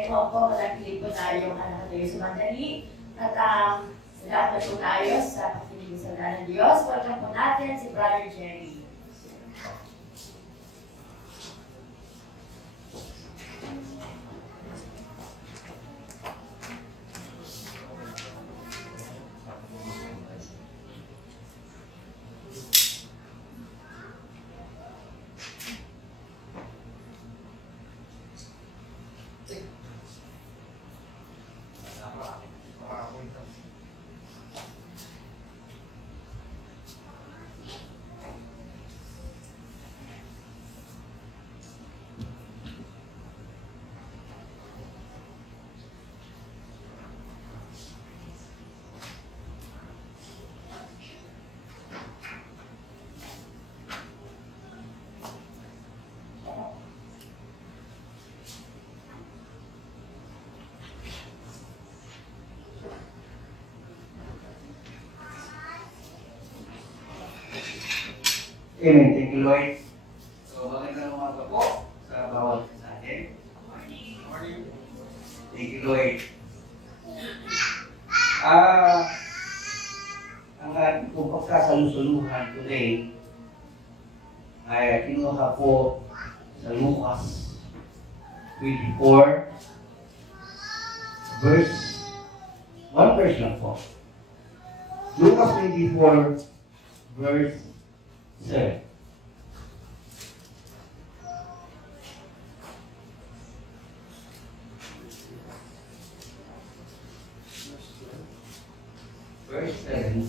Ito po, manatili po tayong anak tayo sa mandali. At salamat po tayo sa pakinig sa ng Diyos. Welcome po natin si Brother Jerry. Amen. Thank you, Lord. So, magandang umaga po sa bawat isa sa atin. Morning. Thank you, Lord. Ang ating pong pagkasalusuluhan today ay kinuha po sa Lucas 24, verse 1 verse lang po. Lucas 24, verse 7. Verse 7.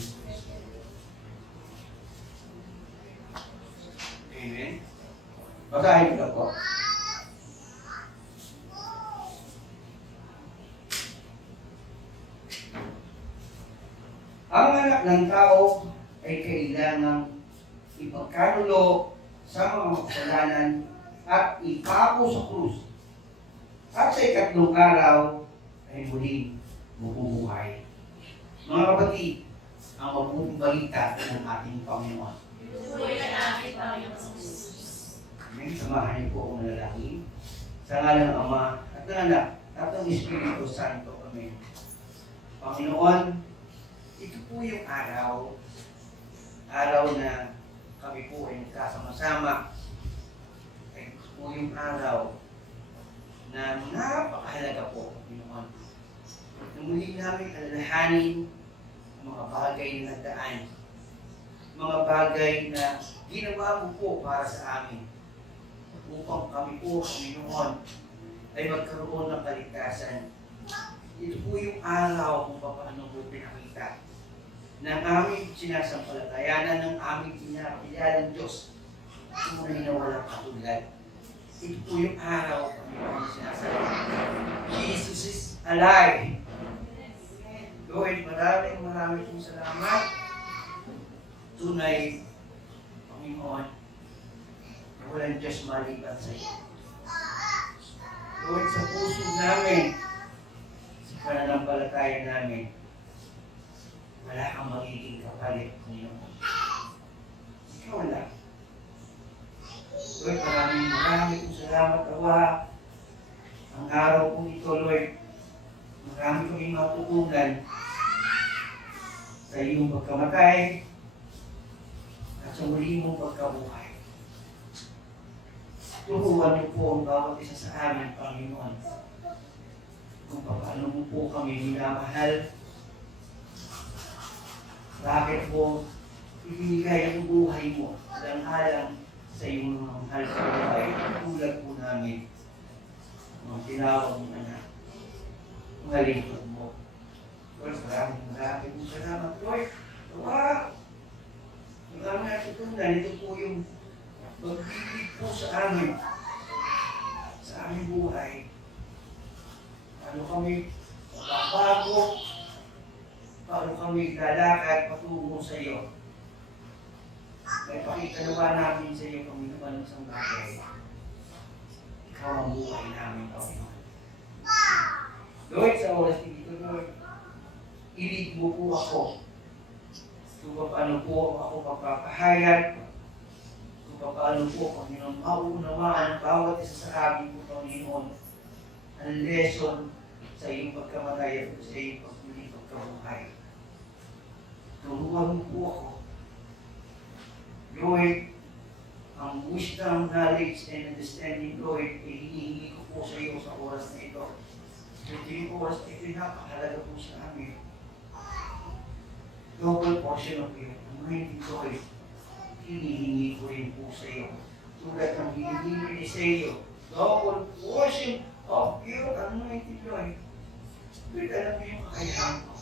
Amen. Basahin ko po. Ang anak ng tao ay kailangang ipagkanulo sa mga makasalanan at ipako sa krus. At sa ikatlong araw ay muling mabubuhay. Mga kapatid, ang mabuting balita ng ating Panginoon. Amen. Samahan niyo po akong manalangin. Sa ngalan ng Ama at ng Anak at ng Espiritu Santo. Amen. Panginoon, ito po yung araw na kami po ay nagkasama-sama. Ito po yung araw na napakahalaga po, Panginoon. Nung muli namin alalahanin ang mga bagay na nagdaan, mga bagay na ginawa mo po para sa amin, upang kami po, Panginoon, ay magkaroon ng kaligtasan. Ito po yung araw kung paano po pinakita ng aming sinasampalatayanan ng aming pinakilalang Diyos, tunay na walang katulad. Ito po yung araw kami ang sinasabi. Jesus is alive. Lord, maraming pong salamat. Tunay, Panginoon, na walang Diyos maliban sa iyo. Lord, sa puso namin, sa pananampalataya namin, wala kang magiging kapalit, Panginoon. Ikaw lang. Lord, maraming pong salamat, Awa. Ang araw po ito, Lord, marami kaming matutunan sa iyong pagkamatay at sa muli mong pagkabuhay. Turuan niyo po ang bawat isa sa amin, Panginoon, kung paano mo po kami minamahal. Bakit po ibinigay ang buhay mo alang-alang sa iyong mga mahal sa buhay, tulad po namin, mga tinawag mo na mga lingkod mo. Lord, maraming po salamat, Lord. Wow! Ang aming natutunan, ito po yung magbibig po sa amin, sa aming buhay. Paano kami mababago, paano kami lalakad patungo sa iyo. May pakita na ba namin sa iyo, Panginoon, isang bagay. Ikaw ang buhay namin, Panginoon. Lord, sa oras dito, Lord, ilig mo po ako. Kung paano po ako papapahayag, kung paano po, Panginoon, maunawaan ang bawat isa sa amin po, Panginoon, ang lesson sa iyong pagkamatay at sa iyong pagkabuhay. Turuan mo po ako. Lord, ang wisdom, knowledge, and understanding, Lord, ay hinihingi ko po sa iyo sa oras na ito. Ito yung oras na ito, napakahalaga po sa amin. Double portion of you, anointing Lord, hinihingi ko rin po sa iyo. Tulad ng hinihingi sa iyo, double portion of you, anointing Lord. Lord, alam mo yung kakayahan ko.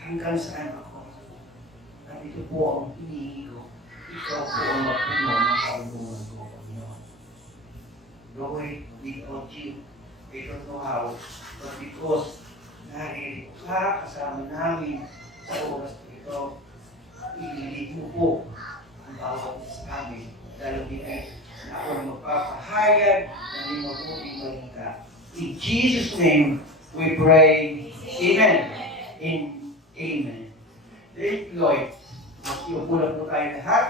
Hanggang saan ako. At ito po ang hinihingi ko. Ikaw po ang magpuno ng kalungan ko, Panginoon. Lord, without you, I don't know how, but because naririnig ka kasama namin sa oras na ito, ililig mo po ang bawat isa namin. Lalo din ay na ako magpapahayag ng mabuting balita. In Jesus' name, we pray. Amen. And amen. Thank you, Lord. Makiupo na po tayo lahat.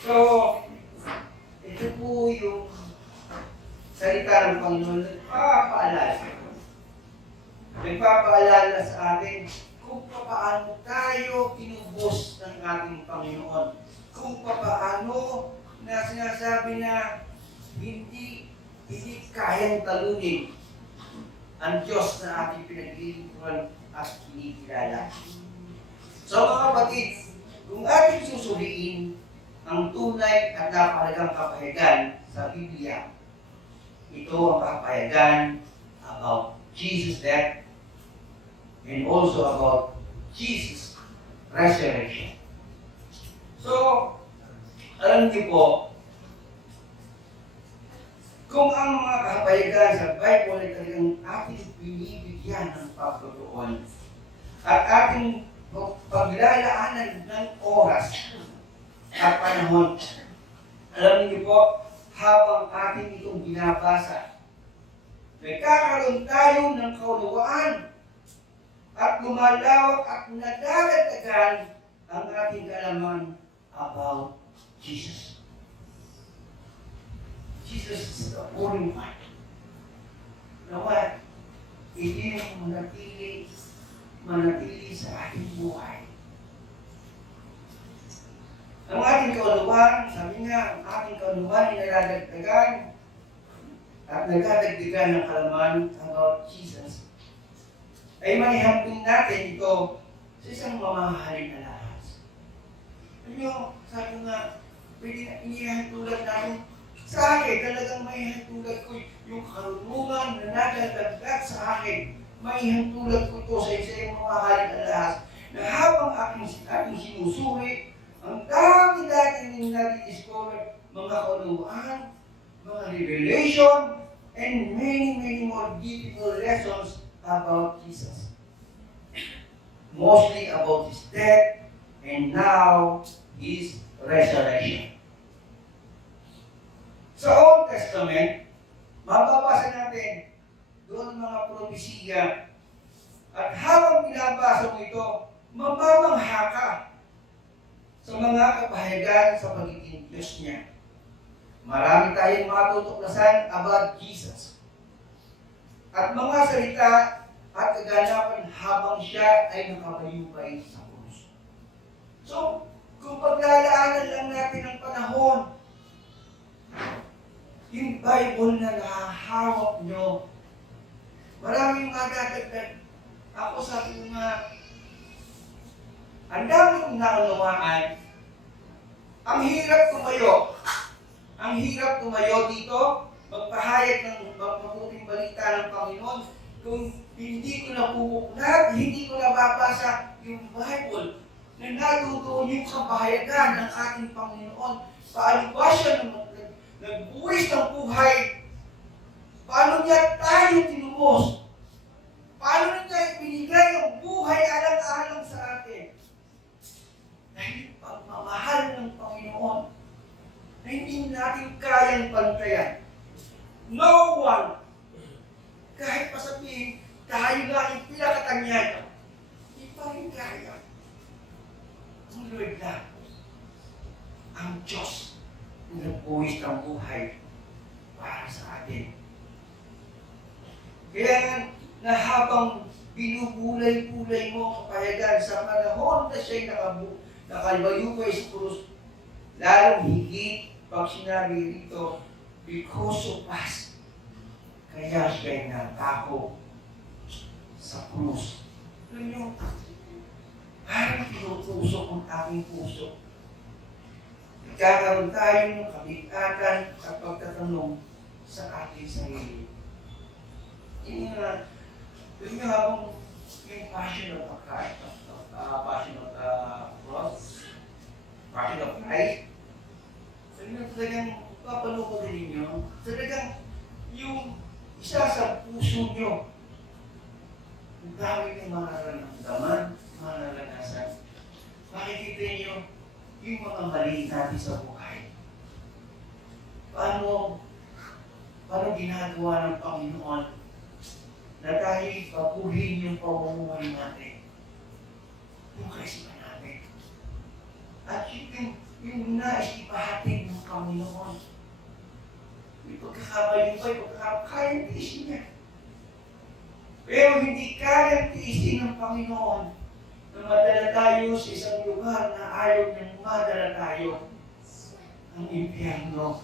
So, ito po yung salita ng Panginoon. Nagpapaalala sa atin kung paano tayo tinubos ng ating Panginoon. Kung paano na sinasabi na hindi kayang talunin ang Diyos na ating pinaglilingkuran at kinikilala. So mga kapatid, kung ating susuriin ang tunay at napakalagang kapahayagan sa Biblia, ito ang kapahayagan about Jesus' death and also about Jesus' resurrection. So, alam niyo po, kung ang mga kapahayagan sa Bible ay talagang ating binibigyan ng pagtutuon at ating paglalaanan ng oras at panahon, alam niyo po, habang ating itong binabasa, nagkakaroon tayo ng kaunawaan at lumalawak at nadadagdagan ang ating kaalaman about Jesus. Jesus is the only one. Nawa, hindi manatili sa ating buhay. Ang ating kaunawaan, sabi nga, ang ating kaunawaan ay nadadagdagan at nagdadagdagan ng kalaman about Jesus. Ay manihambing natin ito sa isang mamahalin na lahas. Alam nyo, sabi nga, pwede na iniyahan tulad natin sa akin, talagang maihantulad ko yung karunungan na nadadagdag sa akin. Maihantulad ko ito sa isang mamahalin na lahas na habang aking sinusuri, ang dami-dami natin-discover mga kaunawaan, mga revelation, and many more beautiful lessons about Jesus. Mostly about His death and now His resurrection. Sa Old Testament, mababasa natin doon mga propesiya at habang binabasa mo ito, mababangha ka sa mga kapahayagan sa pagiging Diyos niya. Marami tayong matutuklasan about Jesus. At mga salita at kaganapan habang siya ay nakabayubay sa krus. So, kung paglalaanan lang natin ang panahon, yung Bible na nahahawak nyo, maraming madadagdag. Ako sabi ko nga, ang daming naunawaan. Ang hirap tumayo. Ang hirap tumayo dito, magpahayag ng mabuting balita ng Panginoon kung hindi ko nabubuklat, hindi ko nababasa yung Bible na natutuon yung kapahayagan ng ating Panginoon. Paano ba siya nagbuwis ng buhay? Paano niya tayo tinubos? Paano niya ibinigay ang buhay alang-alang sa atin? Dahil pagmamahal ng Panginoon na hindi natin kayang pantayan. No one, kahit pa sabihin, tayo nga yung pinakatanyan, hindi pa rin kaya. Ang Lord na. ang Diyos na nagbuwis ng buhay para sa atin. Kaya nga, na habang binubulay-bulay mo ang kapayagan sa panahon na siya'y nakabayubay sa krus, lalong higit pag sinabi rito, because of us, kaya siya'y natako sa krus. Alam niyo, parang tinutusok ang aking puso. Nagkakaroon tayo ng kabigatan at pagtatanong sa ating sarili. Yun nga habang yung passion of Christ, passion of cross, passion of Christ, talagang papanukotin ninyo, talagang yung isa sa puso nyo, ang dami yung mararamdaman, mararanasan. Makikita niyo yung mga mali natin sa buhay. Paano ginagawa ng Panginoon na dahil pabuhin yung pamumuhay natin, yung kaisipan natin. At yung nais ipahatid ng Panginoon, yung pagkakabay, kayang tiisin niya. Pero hindi kayang tiisin ng Panginoon na madala tayo sa isang lugar na ayaw niyang madala tayo, ang impyerno.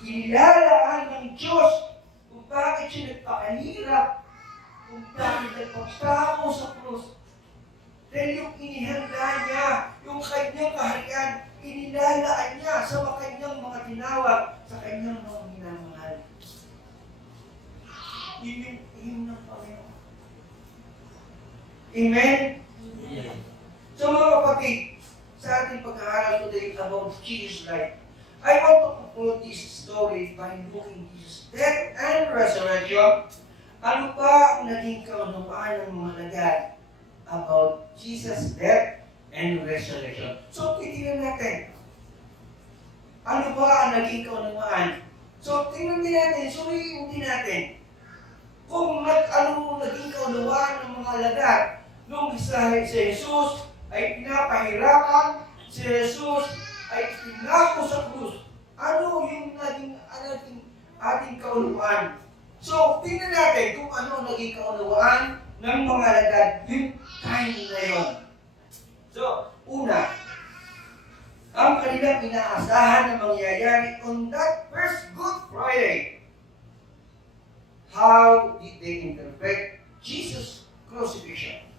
Inilalaan ng Diyos kung bakit siya nagpakalirap, kung bakit nagpagtako sa krus. Dahil yung inihanda niya, yung kanyang kaharian, inilalaan niya sa kanyang mga tinawag, sa kanyang mga minamahal. Yun yung aim ng Panginoon. Amen? Yeah. So mga kapatid, sa ating pag-aaral today about Jesus' life, I want to conclude this story by looking Jesus' death and resurrection. Ano pa ang naging kaunawaan ng mga lagat about Jesus' death and resurrection? So, titignan natin. Ano ba ang naging kaunawaan? So, tingnan din natin, suriin din natin. Kung ano naging kaunawaan ng mga lagat nung si Jesus ay pinapahirapan, si Jesus ay pinako sa krus. Ano yung naging ating kaunawaan? So, tingnan natin kung ano naging kaunawaan ng mga lagad yung time na yun. So, una, ang kanilang inaasahan na mangyayari on that first Good Friday. How did they interpret Jesus' crucifixion?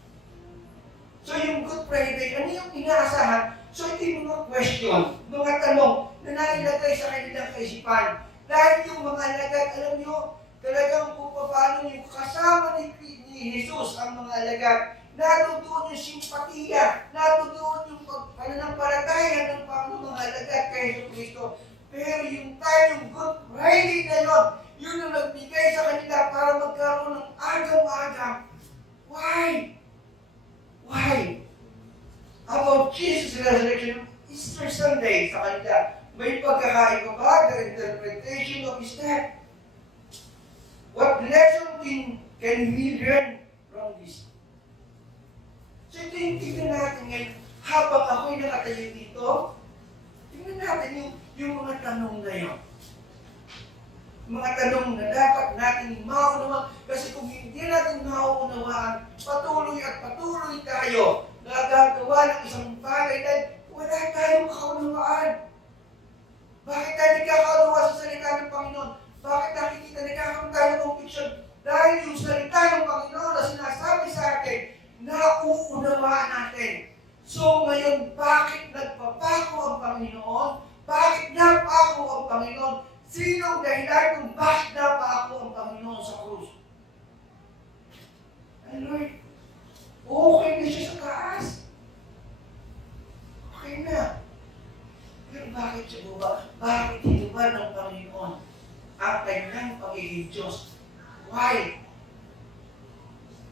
So, yung Good Friday, ano yung inaasahan? So, ito yung mga question, mga tanong na nailagay sa kanilang kaisipan. Dahil yung mga lagad, alam nyo, talagang kung paano yung kasama ni Jesus ang mga lagad, natutuon yung simpatiya, natutuon yung pananampalataya ng mga lagad kay Jesucristo. Pero yung yung Good Friday na yun ang nagbigay sa kanila para magkaroon ng agam-agam. Why? About Jesus' resurrection, Easter Sunday sa kanila, may pagkakaiba ba the interpretation of His death? What lesson can we learn from this? So ito yung tingnan natin ngayon, habang ako'y nakatayo dito, tingnan natin yung mga tanong na yun. Mga tanong na dapat natin mauunawaan, kasi kung hindi natin mauunawaan, patuloy tayo na gagawa ng isang bagay dahil wala tayong kaunawaan. Bakit tayo nagkakaunawa sa salita ng Panginoon? Bakit nakikita nagkakaroon tayo ng conviction? Dahil yung salita ng Panginoon na sinasabi sa atin, nauunawaan natin. So ngayon, bakit nagpapako ang Panginoon? Bakit napako ang Panginoon? Sinong dahilan kung bakit napako ang Panginoon sa krus? And Lord, okay na siya sa taas. Okay na. Pero bakit siya baba? Bakit hinuba ng Panginoon ang kanyang pagiging Diyos? Why?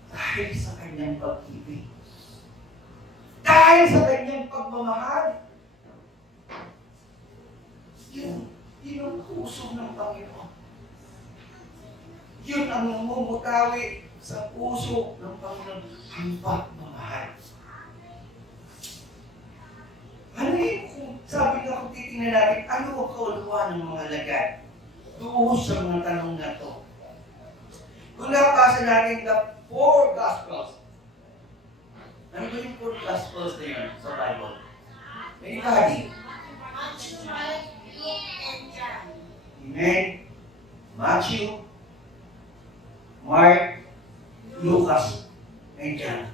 Dahil sa kanyang pag-ibig. Dahil sa kanyang pagmamahal. Yun ang puso ng Panginoon. Yun ang namumutawi sa puso ng Panginoon, ang pagmamahal. Ano yun kung sabi titingnan natin ano ang kauluan ng mga alagad doon sa mga tanong na to. Kung nabasa natin the four Gospels, ano ba yung four Gospels na yun sa Bible? Anybody? Amen? Matthew, Mark, Lucas, and John.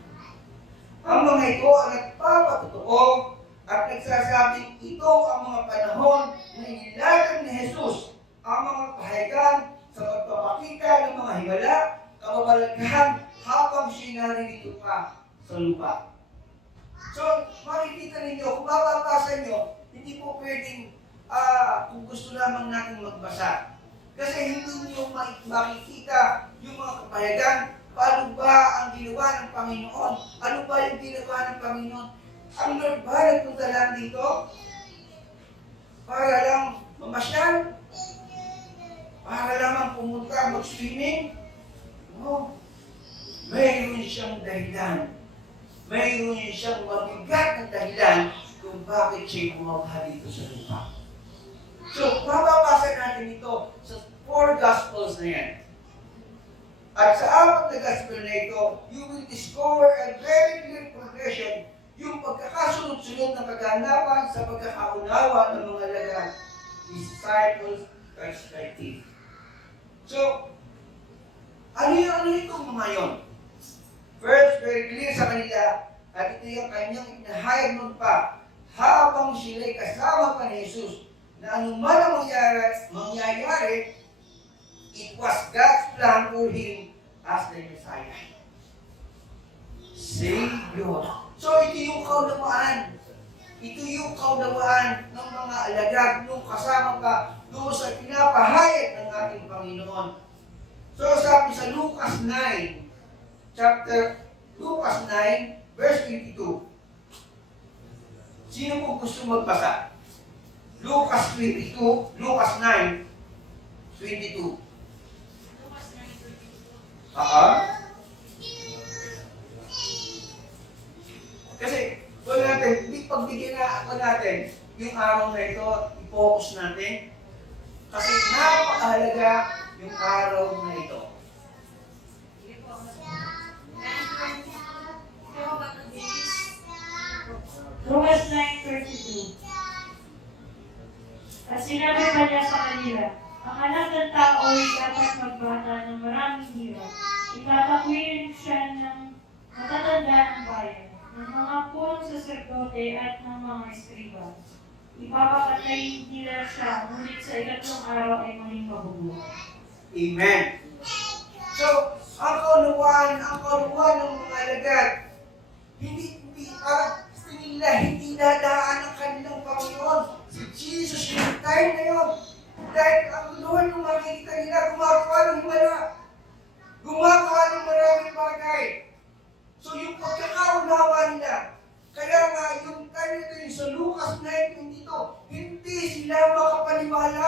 Ang mga ito ang nagpapatotoo at nagsasabing ito ang mga panahon na inilatag ni Jesus ang mga pahayagan sa pagpapakita ng mga himala, kababalaghan habang siya naririto pa sa lupa. So, makikita ninyo, kung mapapasa nyo, hindi po pwedeng kung gusto lamang natin magbasa. Kasi hindi nyo makikita yung mga kapahayagan. Paano ba ang ginawa ng Panginoon? Ano ba yung ginawa ng Panginoon? Ang Lord ba nagpunta lang dito? Para lang mamasyal? Para lamang pumunta mag-swimming? No. Mayroon siyang dahilan. Mayroon siyang mabigat na dahilan kung bakit siya bumaba dito sa lupa. So, mababasa natin ito sa four Gospels na yan. At sa apat na Gospel na ito, you will discover a very clear progression, yung pagkakasunod-sunod na kaganapan sa pagkakaunawa ng mga lagang disciples perspective. So, ano itong mga yon? First, very clear sa kanila, at ito yung kanyang inahayag nun pa, habang sila'y kasama pa ni Jesus, na anuman ang mangyayari, it was God's plan for him as the Messiah. Savior. So, ito yung kaunawaan. Ito yung kaunawaan ng mga alagad nung kasama pa doon sa pinapahayag ng ating Panginoon. So, sabi sa Lucas 9, Lucas 9, verse 22. Sino po gusto magbasa? Lucas 9, 22. Kasi, pagbigyan natin yung araw na ito, i-focus natin. Kasi napakahalaga yung araw na ito. Lucas 9:32. At sinabi pa niya sa kanila, ang anak ng tao ay dapat magbata ng maraming hirap. Itatakwil siya ng matatanda ng bayan, ng mga punong saserdote at ng mga eskriba. Ipapapatay nila siya, ngunit sa ikatlong araw ay muling mabubuhay. Amen. So, ang kaunawaan ng mga alagad, hindi parang nila hindi dadaan ang kanilang Panginoon. Si Jesus yung time na yun. Dahil ang Lord nung makikita nila, gumagawa ng himala. Gumagawa ng maraming bagay. So yung pagkakaunawa nila, kaya nga yung time nito yung sa Lucas 9:22, hindi sila makapaniwala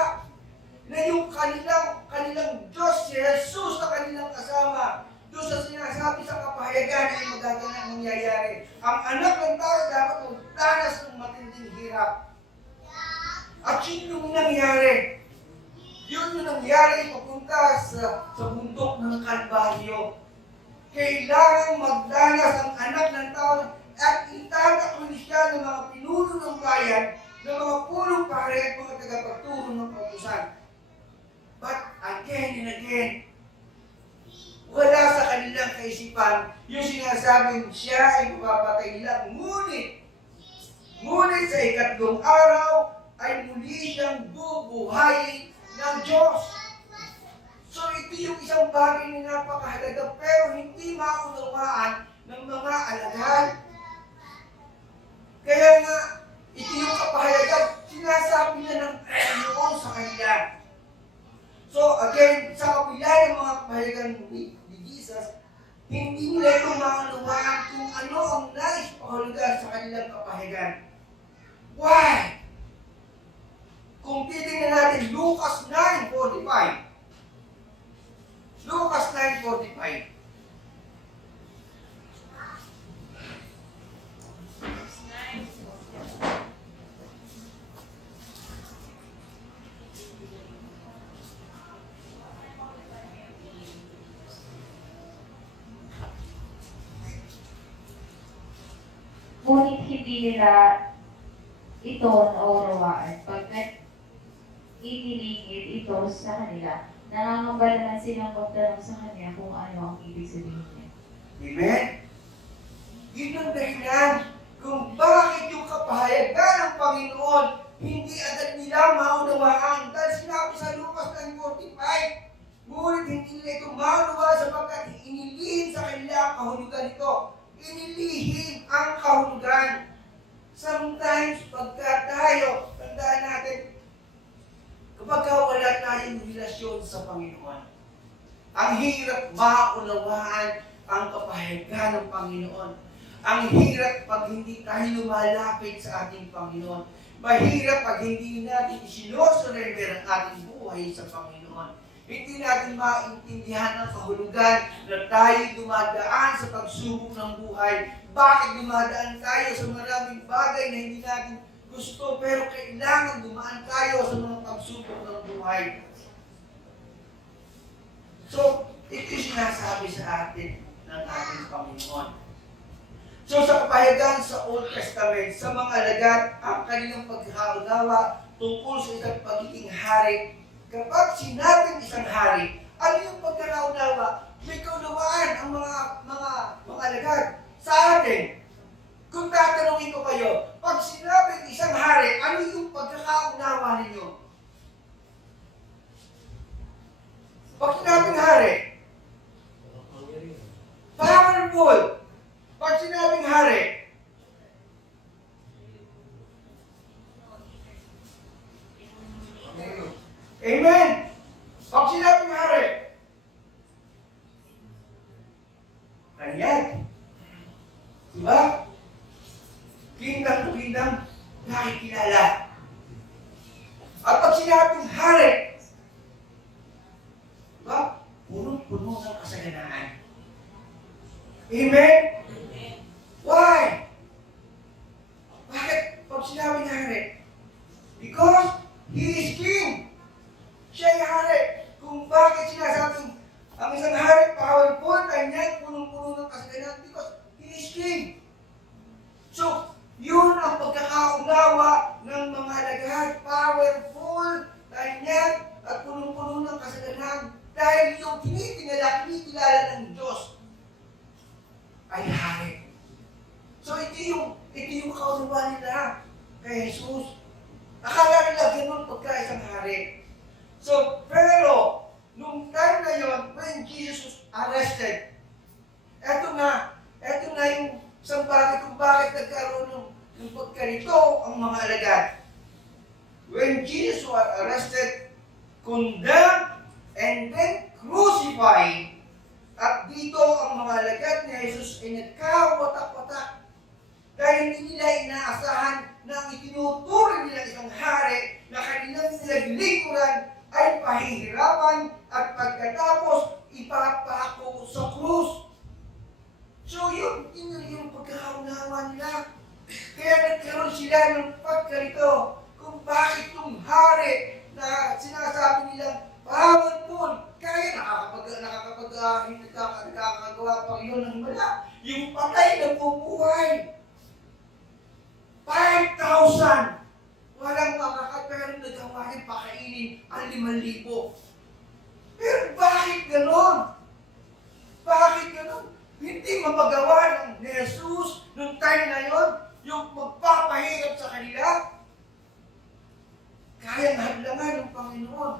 na yung kanilang Diyos, si Jesus na kanilang kasama, doon sa sinasabi sa kapahayagan ay magaganang mangyayari. Ang anak ng tao dapat magdanas ng matinding hirap. At yun yung nangyari. Yun yung nangyari papunta sa bundok ng Kalbaryo. Kailangang magdanas ang anak ng tao at itatakon siya ng mga pinuno ng bayan, ng mga pulong pare at mga tagapagturo ng kautusan. But again and again, wala sa kanilang kaisipan yung sinasabing siya ay mapapatay nila. Ngunit sa ikatlong araw ay muli siyang bubuhayin ng Diyos. So ito yung isang bagay na napakahalaga pero hindi maunawaan ng mga alagad. Kaya nga, ito yung kapahayagan, sinasabi na ng Panginoon sa kanila. So again, sa kapila ng mga kapahayagan ni Jesus, hindi nila ito maunawaan kung ano ang nais pahulugan sa kanilang kapahayagan. Why? Kung titingnan natin Lucas 9:45. Lucas 9:45. hindi nila ito naunawaan. Pagkat inilingid ito sa kanila, nangangambala na silang magtanong sa kanya kung ano ang ibig sabihin niya. Amen? Yun ang dahilan kung bakit yung kapahayagan ng Panginoon hindi agad nila maunawaan. Dahil sinabi sa Lucas 9:45, ngunit hindi nila ito maunawaan sapagkat inilihim sa kanila ang kahulugan nito. Inilihim ang kahulugan. Sometimes, pagka tayo, tandaan natin, kapag wala tayong relasyon sa Panginoon, ang hirap maunawaan ang kapahayagan ng Panginoon. Ang hirap pag hindi tayo lumalapit sa ating Panginoon. Mahirap pag hindi natin isinosurrender ang ating buhay sa Panginoon. Hindi natin maintindihan ang kahulugan na tayo dumadaan sa pagsubok ng buhay. Bakit dumadaan tayo sa maraming bagay na hindi natin gusto, pero kailangan dumaan tayo sa mga pagsubok ng buhay. So, ito yung sinasabi sa atin ng ating Panginoon. So, sa kapahayagan sa Old Testament, sa mga alagad, ang kanilang pagkakaunawa tungkol sa isang pagiging hari. Kapag sinabing isang hari, ano yung pagkakaunawa? May kaunawaan ang mga alagad sa atin. Kung tatanungin ko kayo, pag sinabing isang hari, ano yung pagkakaunawa ninyo? Pag sinabing hari, powerful. Pag sinabing hari, amen. Pag sinabing hari, kanyan. Diba? Kingdom to kingdom, nakikilala. At pag sinabing hari, diba? Punong-puno ng kasaganaan. Amen? Why? Bakit pag sinabing hari? Because He is King. Siya ay hari. Kung bakit sinasabing ang isang hari, powerful, kanya punong-puno ng kasaganaan, because He is King. So, yun ang pagkakaunawa ng mga alagad. Powerful, kanya at punong-puno ng kasaganaan. Dahil yung kinikilala ng Diyos ay hari. So, ito yung kaunawa nila kay Jesus. Akala nila ganun pagka isang hari. So, pero, nung time na yun, when Jesus arrested, eto na yung isang bagay kung bakit nagkaroon ng pagkarito ang mga alagad. When Jesus was arrested, condemned, and then crucified, at dito ang mga alagad ni Jesus ay nagkawatak-watak dahil hindi nila inaasahan na ang itinuturing nila isang hari na kanilang nilagilikuran ay pahihirapan at pagkatapos ipapako sa krus. So yun yung pagkakaunawa nila. Kaya nagkaroon sila ng pagkarito kung bakit yung hari na sinasabi nilang powerful, kaya nakakagawa pa yun ng himala. Yung patay na bumubuhay. 5,000. Walang makakapero na gawain pakainin ang 5,000. Pero bakit ganon? Bakit ganon? Hindi mapagawa ng Jesus nung time na yon yung magpapahirap sa kanila. Kayang hadlangan ng Panginoon.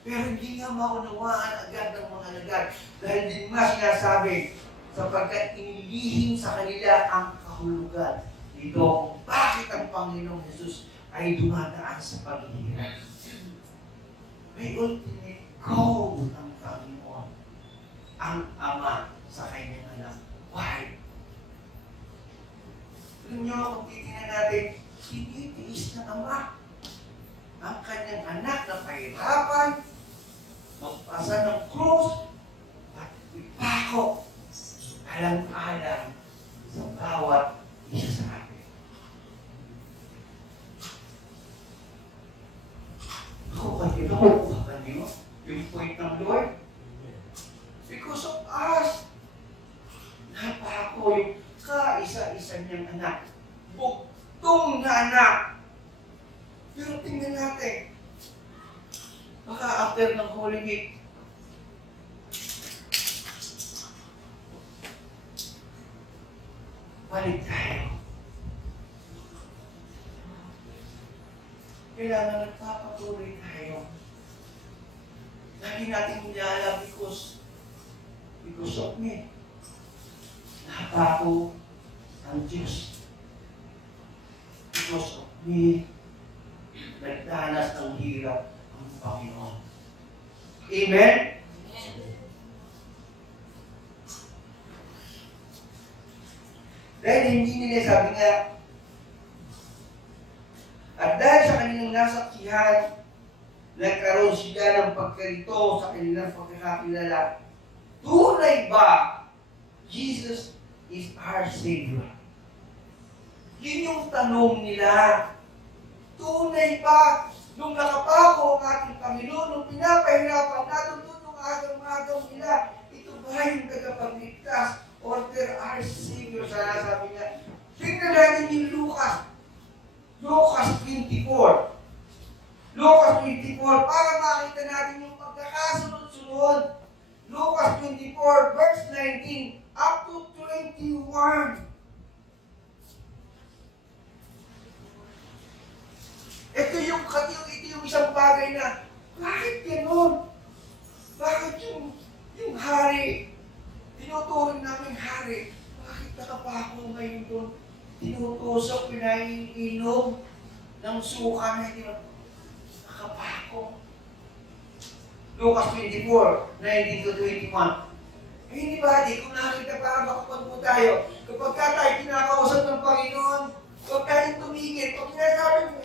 Pero hindi nga maunawaan agad ng mga alagad. Dahil din nga sinasabi, sapagkat inilihim sa kanila ang kahulugan. Dito, bakit ang Panginoong Jesus ay dumadaan sa paghihirap? May ultimate goal ng Panginoon, ang Ama sa kanyang anak. Why? Alam nyo, kung titingnan natin, tinitiis ng Ama ang kanyang anak na pahirapan, magpasa ng krus, at ipako alang-alang sa bawat isa sa atin. Nakukuha ba niyo yung point ng Lord? Because of us. Napako yung kaisa-isa niyang anak anak. Pero tingnan natin, baka after ng Holy Week, balik tayo. Kailangan nagpapatuloy tayo. Lagi natin inaalala because of me. Napako ang Diyos. Because of me, nagdanas ng hirap ang Panginoon. Amen? Dahil hindi nila sabi nga, at dahil sa kanilang nasaksihan, nagkaroon sila ng pagkalito sa kanilang pagkakakilala. Tunay ba Jesus is our Savior? Yun yung tanong nila. Tunay ba nung nakapako ang ating Panginoon, nung pinapahirapan natin doon nung agaw-agaw nila, ito ba yung tagapagligtas or they're our Savior? Sana sabi niya. Tingnan natin yung Lucas 24. Lucas 24, para makita natin yung pagkakasunod-sunod. Lucas 24, verse 19, up to 21. Ito yung isang bagay na, bakit gano'n? Bakit yung hari, tinuturing namin hari, bakit nakapako ngayon doon? Tinutusok, pinaiinom ng suka na hindi nakapako. Lucas 24, 19 to 21. Eh, hindi ba, kung nakita para makapag po tayo, kapag tayo kinakausap ng Panginoon, huwag tayong tumigil. Pag sinasabi mo,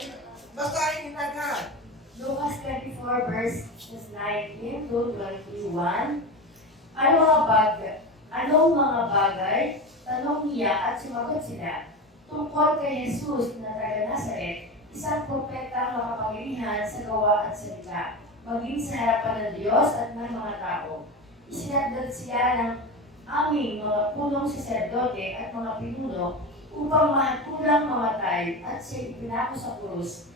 basahin yung agad. Lucas 24 verse 19 to 21. Anong mga bagay? Tanong niya at sumagot sila. Tungkol kay Jesus na taga Nazaret, isang propeta makapangyarihan sa gawa at salita, maging sa harapan ng Diyos at ng mga tao. Isinagdal siya ng aming mga punong saserdote at mga pinuno upang mahatulang mamatay at siya ipinako sa krus.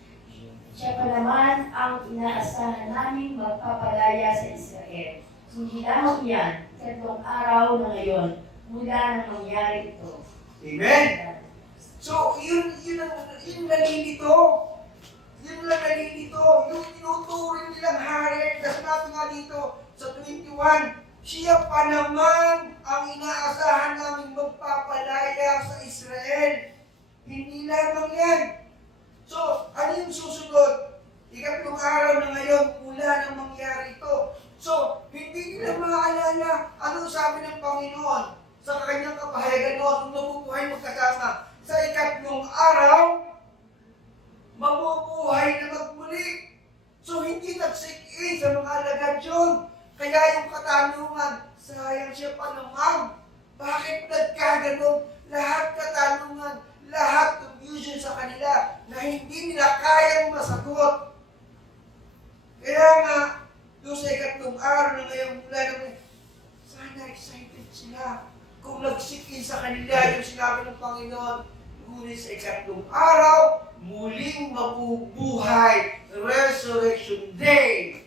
Siya pa naman ang inaasahan naming magpapalaya sa Israel. Hindi lamang yan, tatlong araw na ngayon, mula nang mangyari ito. Amen? So, yun nalilito. Yun lang nalilito. Yung tinuturing nilang hari, kasi natin nga dito sa 21, siya pa naman ang inaasahan namin magpapalaya sa Israel. Hindi lamang yan. So, ano yung susunod? Ikatlong araw na ngayon, mula nang mangyari ito. So, hindi nila maaalala anong sabi ng Panginoon sa kanyang kapahayagan noon kung nabubuhay magkasama. Sa ikatlong araw, mabubuhay na magmuli. So, hindi nagsik-in sa mga alagad yun. Kaya yung katanungan, sayang siya pa naman. Bakit nagkaganon? Lahat katanungan, lahat confusion sa kanila na hindi nila kayang masagot. Kaya nga, doon sa ikatlong araw na ngayong mula naman, sana excited sila. Kung nagsikin sa kanila yung sinabi ng Panginoon, ngunit sa ikatlong araw, muling mabubuhay, Resurrection Day.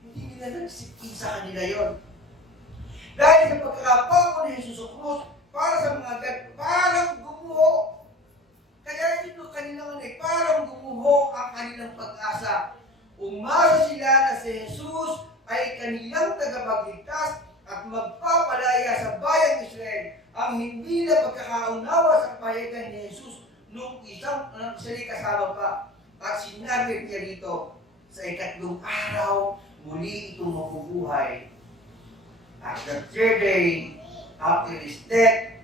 Hindi nila nagsikin sa kanila yon. Dahil sa pagkakapango ni Jesus sa krus, para sa mga parang gumuho. Kaya ito kanilang parang gumuho ang kanilang pag-asa. Umasa sila na si Jesus ay kanilang tagapagligtas at magpapalaya sa bayang Israel. Ang hindi na pagkakaunawa sa payagan ni Jesus nung isang kasama pa. At sinabi niya rito, sa ikatlong araw, muli itong mabubuhay. At the third day, after his death,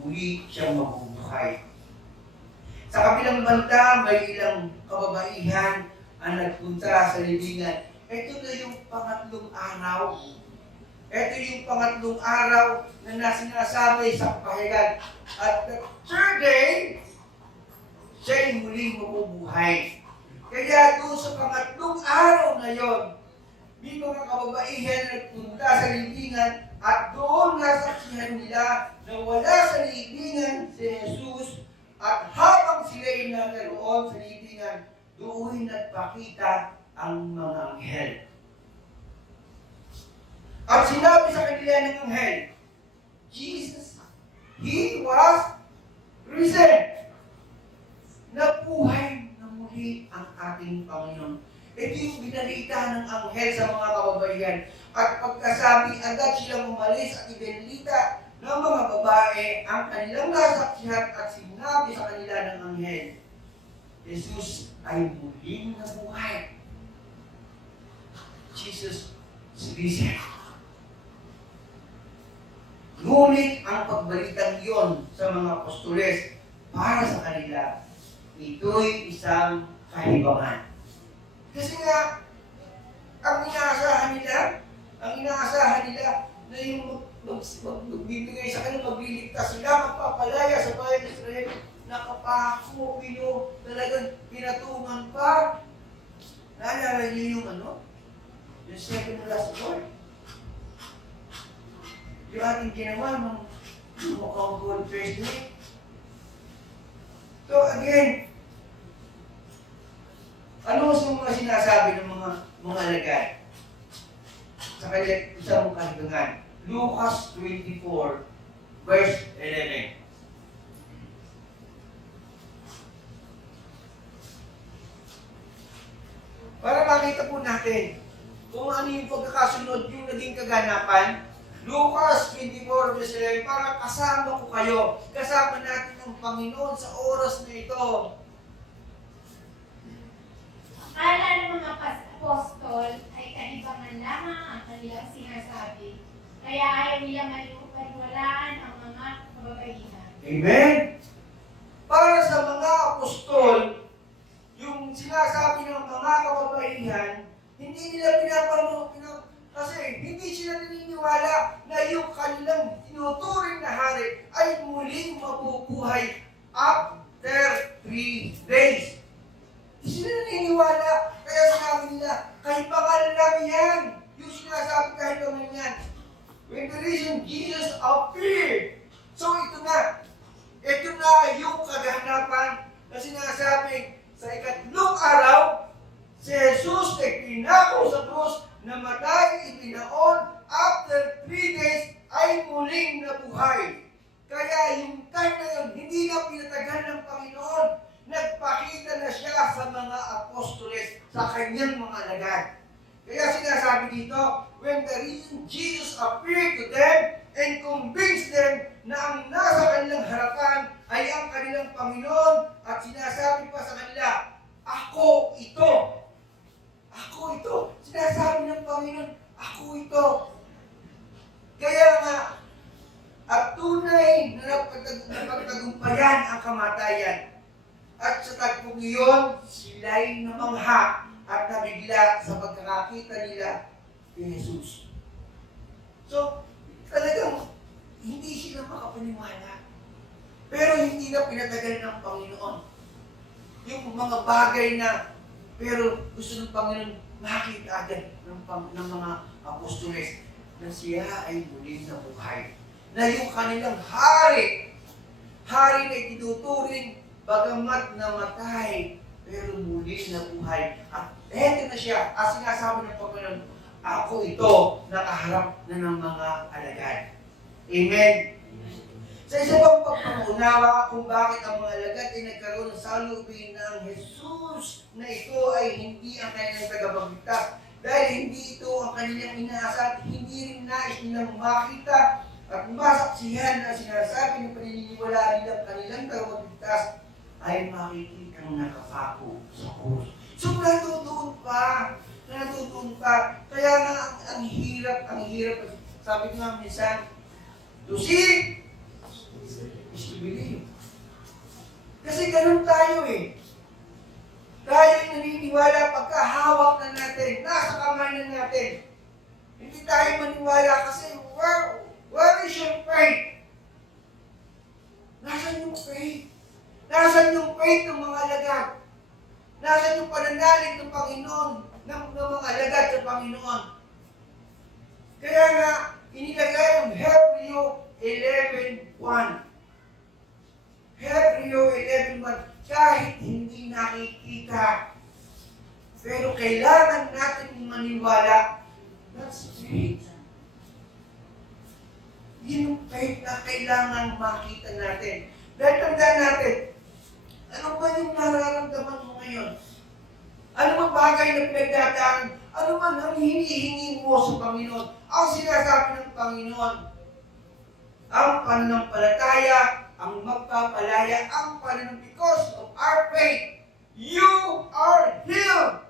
muli siyang mabubuhay. Sa kabilang banda, may ilang kababaihan ang nagpunta sa libingan. Ito na yung pangatlong araw. Ito yung pangatlong araw na sinasabi sa pahayagan. At the third day, siya'y muling mabubuhay. Kaya doon sa pangatlong araw na yon, may mga kababaihan na nagpunta sa libingan at doon nasaksihan nila na wala sa libingan si Jesus at habang sila'y na naroon sa libingan, doon nagpakita ang mga anghel. At sinabi sa kanila ng anghel, Jesus, He was risen. Nabuhay na muli ang ating Panginoon. Ito yung binalita ng anghel sa mga kababayan. At pagkasabi, agad silang umalis at ibinalita ng mga babae ang kanilang nasaksihan at sinabi sa kanila ng anghel, Jesus ay muling nabuhay. Jesus is risen. Ngunit ang pagbalitang iyon sa mga apostoles para sa kanila, ito'y isang kahibangan. Kasi nga, ang inaasahan nila na yung magbibigay sa kanila, magliligtas sila, magpapalaya sa bayan ng Israel, nakapako, talagang pinatungan pa. Naalala niyo yung yung second last word. Yung ating ginawa ng mukhang gold first week. So again, ano sa mga sinasabi ng mga alagad? Sa kanya isang kahibangan. Lucas 24, verse 11. Para makita po natin kung ano yung pagkakasunod yung naging kaganapan, Lucas 24, verse 11, para kasama ko kayo, kasama natin ang Panginoon sa oras na ito. Akala ng mga apostol ay kahibangan lamang ang kanilang sinasabi, kaya ayaw nila maniwalaan ang mga kababaihan. Amen? Para sa mga apostol, yung sinasabi ng mga kababaihan, hindi nila kasi hindi sila naniniwala na yung kanilang tinuturing na hari ay muling mabubuhay after 3 days. Hindi sila naniniwala. Kaya sinabi nila, kahibangan lang yan. Yung sinasabi kahibangan yan. When the risen Jesus appeared. So ito na yung kaganapan na sinasabi sa ikatlong araw, si Jesus ay pinako sa krus, namatay, itinaon, after 3 days ay muling nabuhay. Kaya yung time na yun, hindi na pinatagal ng Panginoon. Nagpakita na siya sa mga apostoles, sa kanyang mga alagad. Kaya sinasabi dito, when the risen Jesus appeared to them and convinced them na ang nasa kanilang harapan ay ang kanilang Panginoon at sinasabi pa sa kanila, ako ito. Ako ito. Sinasabi ng Panginoon, ako ito. Kaya nga, at tunay na napagtagumpayan ang kamatayan. At sa tagpong iyon, sila'y namangha at nabigla sa pagkakakita nila kay Jesus. So, talagang hindi sila makapaniwala. Pero hindi na pinatagal ng Panginoon. Yung mga bagay na, pero gusto ng Panginoon makita agad ng mga apostoles na siya ay muli na buhay. Na yung kanilang hari na itinuturing bagamat namatay, pero muli na buhay. At eto na siya, as sinasabi ng Panginoon, ako ito, nakaharap na ng mga alagad. Amen? Sa isa pang pagpapangunawa kung bakit ang mga alagad ay nagkaroon ng salubin na ang Jesus na ito ay hindi ang kanilang tagapagligtas. Dahil hindi ito ang kanilang inaasat, hindi rin nais nilang makita at masaksihan na sinasabi ng paniniwala nilang kanilang tagapagligtas ay makikitang nakapako sa krus. So natutuon pa. Kaya nga ang hirap. Sabi ko nga minsan, to see is to believe. Kasi ganun tayo eh. Tayo yung naniniwala pagkahawak na natin, nasa kamay na natin. Hindi tayo maniwala kasi, where is your faith? Nasaan yung faith? Nasaan yung faith ng mga alagad? Nasaan yung pananalig ng Panginoon, ng mga alagad sa Panginoon? Kaya nga, inilagay yung Hebreo 11:1. Hebreo 11:1. kahit hindi nakikita. Pero kailangan natin maniwala. That's faith. Yun yung faith na kailangan makita natin. Dahil tandaan natin, ano ba yung nararamdaman mo ngayon? Ano ba bagay na pinagdadaan? Ano man ang hinihingi mo sa Panginoon? Ang sinasabi ng Panginoon, ang pananampalataya, ang magpapalaya, ang pananampalataya, because of our faith, you are healed.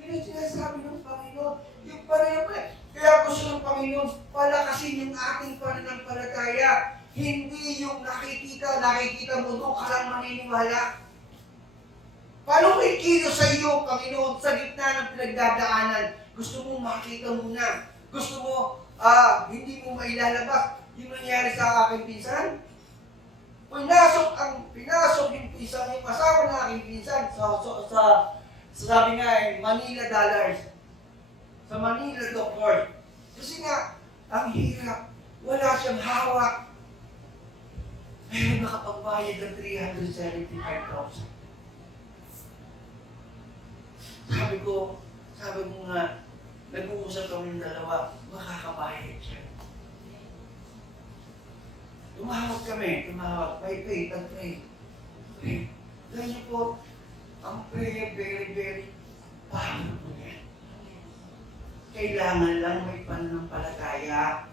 Yun ang sinasabi ng Panginoon. Yung pananampalataya. Kaya gusto ng Panginoon, palakasin yung ating pananampalataya. Hindi yung nakikita mo doon ka lang maniniwala. Paano kikilos sa iyo, Panginoon, sa gitna ng pinagdadaanan? Gusto mo makita muna. Gusto mo, hindi mo mailalabas. Yung nangyari sa aking pinsan. Pinasok yung pinsan, yung asawa na aking pinsan sabi nga, Manila dollars. Sa Manila doctor. Kasi nga, ang hirap. Wala siyang hawak. Pero nakapagbayad ng 375,000. Sabi mo nga, nag-uusap kami ng dalawa, makakabayad siya. Tumawag kami, pray, pray. Ganyan po, ang prayer, very powerful yan. Kailangan lang may pananampalataya.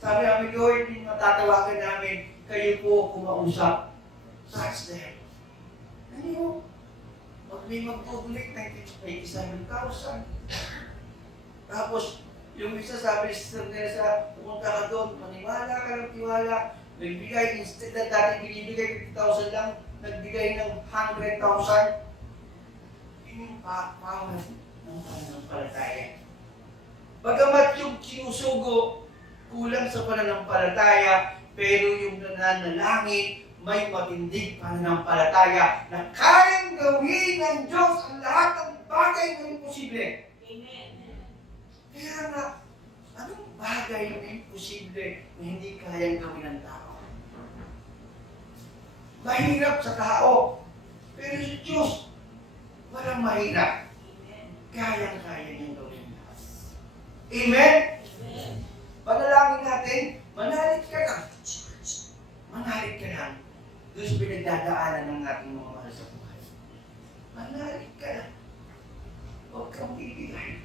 Sabi namin, Lord, hindi matatawagan namin, kayo po kumausap. Touch them. Ano yun? May mag-public, 97,000. Tapos, yung isa sabi ni Sister Teresa, pumunta ka doon, maniwala ka ng tiwala. Nagbigay, instead na dati binibigay 50,000 lang, nagbigay ng 100,000. Yun yung power ng pananampalataya. Bagamat yung kinusugo, kulang sa pananampalataya, pero yung nananalangin, may matinding pananampalataya na kayang gawin ng Diyos ang lahat ng bagay na imposible. Amen. Kaya nga, anong bagay na imposible na hindi kayang gawin ng tao? Mahirap sa tao, pero sa Diyos, walang mahirap. Kayang-kaya niyang gawin. Amen? Panalangin natin, manalig ka lang. Manalig ka lang. Doon sa pinagdadaanan ng ating mga mahal sa buhay. Manalig ka lang. Huwag kang bibigay.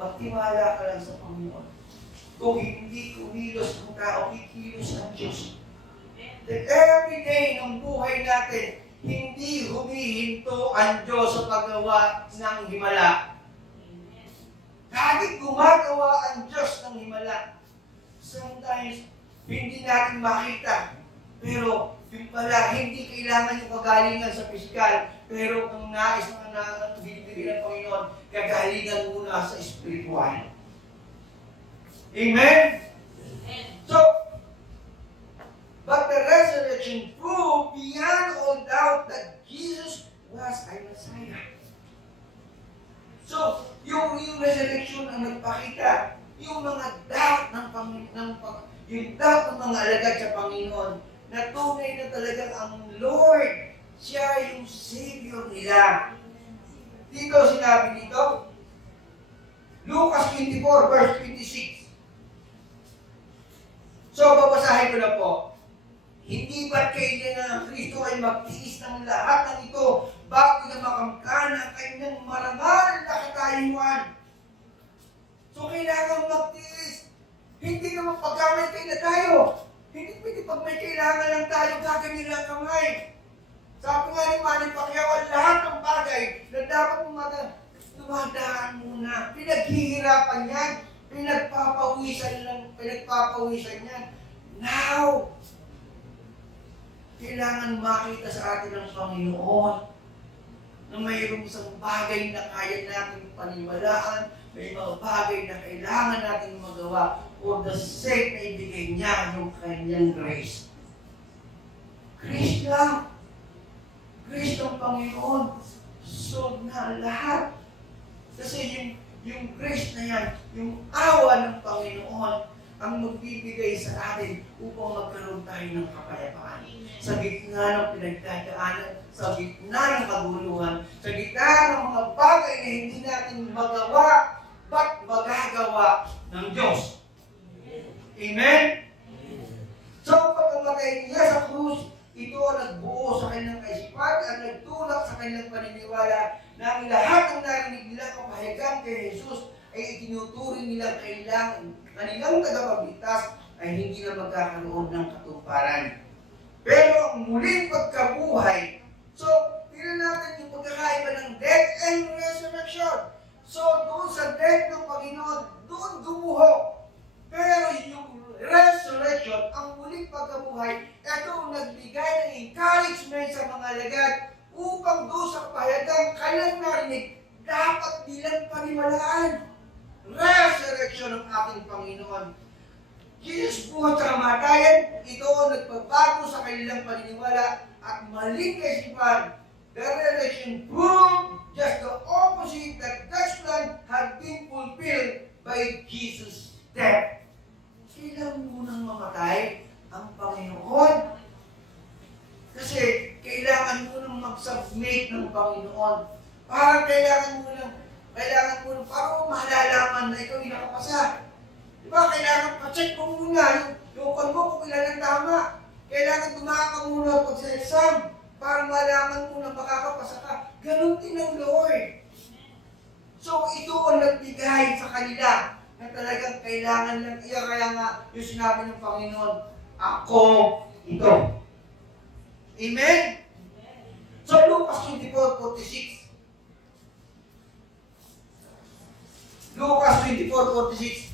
Magtiwala ka lang sa Panginoon. Kung hindi kumilos ang tao, kikilos ang Diyos. That every day ng buhay natin, hindi humihinto ang Diyos sa paggawa ng himala. Lagi gumagawa ang Diyos ng himala. Sometimes, hindi natin makita. Pero, yung pala, hindi kailangan yung kagalingan sa pisikal. Pero kung nais na binibigyan ng Panginoon, kagalingan muna sa espiritual. Amen? So, but the resurrection proved beyond all doubt that Jesus was a Messiah. So, yung resurrection ang nagpakita, yung mga doubt yung doubt ng mga alagad sa Panginoon, na tunay na talagang ang Lord, siya yung Savior nila. Dito sinabi dito, Lucas 24, verse 26. So, babasahin ko na po. Hindi ba't kailangan ang Kristo ay magtiis ng lahat ng ito bago na makamkan ang kanyang marangal na katayuan? So, kailangan magtiis. Hindi naman pagkamay kayo na tayo. Hindi pwede pag may kailangan lang tayo, gaganyan lang kamay. Sabi nga ni Manny Pacquiao, lahat ng bagay na dapat mo dumadaan muna. Pinaghihirapan yan. Pinagpapawisan yan. Now, kailangan makita sa atin ng Panginoon na mayroong isang bagay na kaya natin paniwalaan, may mga bagay na kailangan natin magawa for the sake na ibigay niya yung kanyang grace. Grace lang. Grace ng Panginoon. So na lahat. Kasi yung grace na yan, yung awa ng Panginoon, ang magbibigay sa atin upang magkaroon tayo ng kapayapaan. Sa gitna ng pinagdadaanan, sa gitna ng kaguluhan, sa gitna ng mga bagay na hindi natin magawa, ba't magagawa ng Diyos? Amen? So, pagkamatay niya sa krus, ito ang nagbuo sa kanilang kaisipan at nagtulak sa kanilang paniniwala na ang lahat ng narinig nila kapahayagan kay Jesus ay itinuturing nilang kanilang tagapagligtas ay hindi na magkakaroon ng katuparan. Pero ang muling pagkabuhay, so, tingnan natin yung pagkakaiba ng death and resurrection. So, doon sa death ng Panginoon, doon gumuho. Pero yung resurrection, ang muling pagkabuhay, ito ang nagbigay ng encouragement sa mga alagad upang doon sa kapahayagang kanilang narinig, dapat nilang paniwalaan. Resurrection ng ating Panginoon. Jesus buhat sa kamatayan, ito ang nagbabago sa kanilang paniniwala at maling kaisipan. The resurrection proved just the opposite, that God's plan had been fulfilled by Jesus' death. Kailangan munang mamatay ang Panginoon. Kasi kailangan munang mag-submit ng Panginoon. Parang kailangan munang para malalaman na ikaw yung nakapasa. Diba? Kailangan pa-check mo muna yung kon mo kung ilan ang tama. Kailangan dumaan ka muna pag sa exam para malaman mo na makakapasa ka. Ganon din ang Lord. So ito ang nagbigay sa kanila na talagang kailangan lang iya. Kaya nga yung sinabi ng Panginoon, ako ito. Amen? So Lucas 24:46. Lucas 24:46.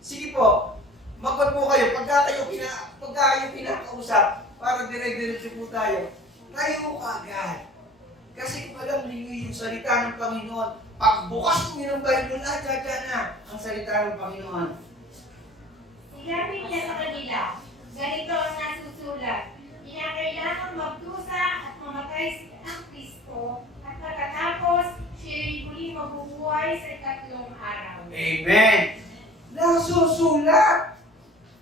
Sige po, magpag po kayo. Pagka kayo pinakausap, para dire-diretso po tayo, tayo ka agad. Kasi kung alam ninyo yung salita ng Panginoon, pagbukas niyo ng Bible, agad na ang salita ng Panginoon. Sinabi niya sa kanila, ganito ang nasusulat, kinakailangan magdusa at mamatay ang Kristo at pagkatapos siya'y muling mabubuhay sa ikatlong araw. Amen! Nasusulat!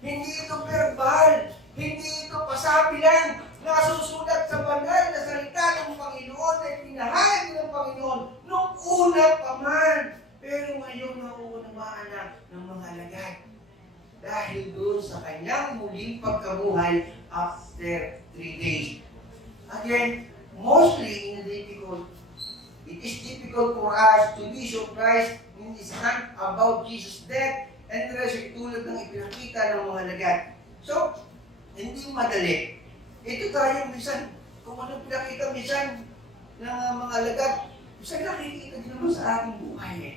Hindi ito verbal, hindi ito pasabi lang. Nasusulat sa banal na salita ng Panginoon ay pinahayag ng Panginoon nung una pa man. Pero ngayon nauunawaan na ng mga alagad. Dahil doon sa kanyang muling pagkabuhay after 3 days. Again, mostly it is difficult for us to be surprised in this hand about Jesus' death and resurrection tulad ng ipinakita ng mga alagad. So, hindi madali. Ito tayo minsan, kung ano pinakita minsan ng mga alagad, minsan nakikita din naman sa ating buhay eh.